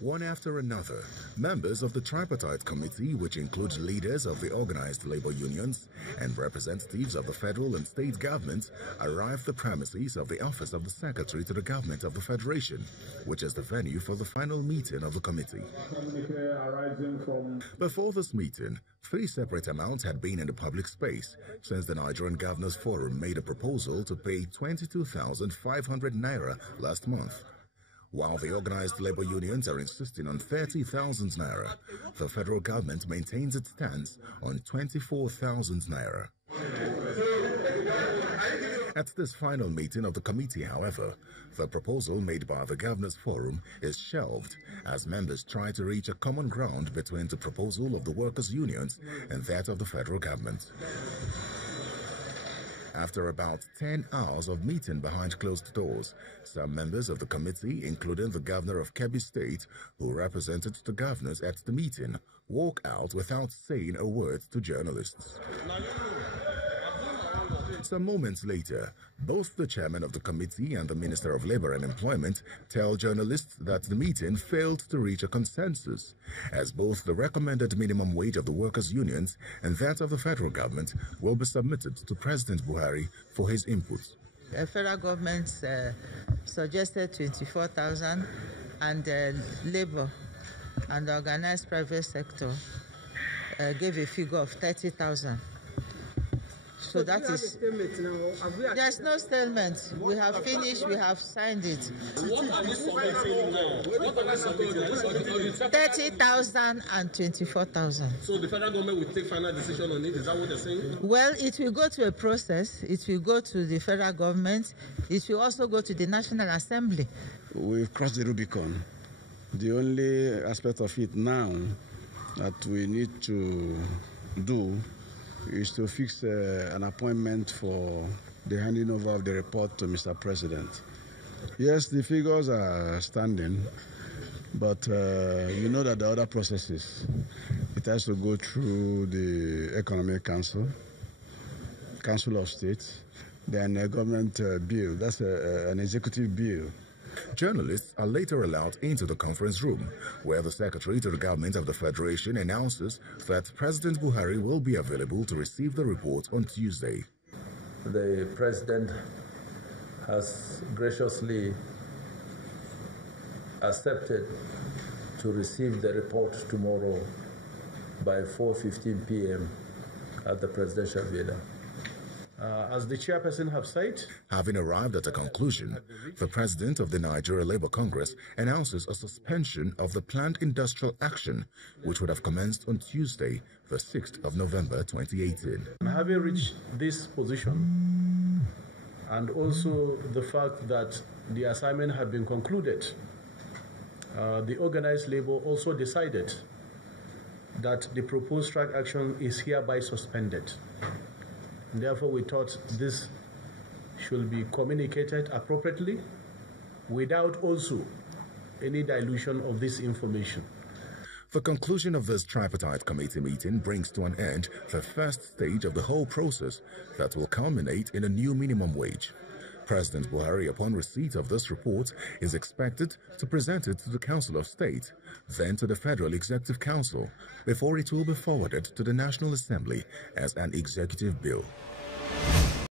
One after another, members of the tripartite committee, which includes leaders of the organized labor unions and representatives of the federal and state governments, arrived at the premises of the office of the Secretary to the Government of the Federation, which is the venue for the final meeting of the committee. Before this meeting, 3 separate amounts had been in the public space since the Nigerian Governors Forum made a proposal to pay 22,500 naira last month. While the organized labor unions are insisting on 30,000 naira, the federal government maintains its stance on 24,000 naira. At this final meeting of the committee, however, the proposal made by the Governors Forum is shelved as members try to reach a common ground between the proposal of the workers' unions and that of the federal government. After about 10 hours of meeting behind closed doors, some members of the committee, including the governor of Kebbi State, who represented the governors at the meeting, walk out without saying a word to journalists. Some moments later, both the chairman of the committee and the Minister of Labor and Employment tell journalists that the meeting failed to reach a consensus, as both the recommended minimum wage of the workers' unions and that of the federal government will be submitted to President Buhari for his input. The federal government suggested 24,000 and labor and the organized private sector gave a figure of 30,000. So that is. There's no statement. We have finished. We have signed it. What are we submitting now? What are we submitting? 30,000 and 24,000. So the federal government will take final decision on it. Is that what they're saying? Well, it will go to a process. It will go to the federal government. It will also go to the National Assembly. We've crossed the Rubicon. The only aspect of it now that we need to do is to fix an appointment for the handing over of the report to Mr. President. Yes, the figures are standing, but you know that the other processes, it has to go through the Economic Council, Council of State, then a government bill. That's an executive bill. Journalists are later allowed into the conference room, where the Secretary to the Government of the Federation announces that President Buhari will be available to receive the report on Tuesday. The President has graciously accepted to receive the report tomorrow by 4:15 p.m. at the Presidential Villa. As the chairperson have said, having arrived at a conclusion, the president of the Nigeria Labour Congress announces a suspension of the planned industrial action, which would have commenced on Tuesday, the 6th of November 2018. Having reached this position, and also the fact that the assignment had been concluded, the organized labor also decided that the proposed strike action is hereby suspended. Therefore, we thought this should be communicated appropriately without also any dilution of this information. The conclusion of this tripartite committee meeting brings to an end the first stage of the whole process that will culminate in a new minimum wage. President Buhari, upon receipt of this report, is expected to present it to the Council of State, then to the Federal Executive Council, before it will be forwarded to the National Assembly as an executive bill.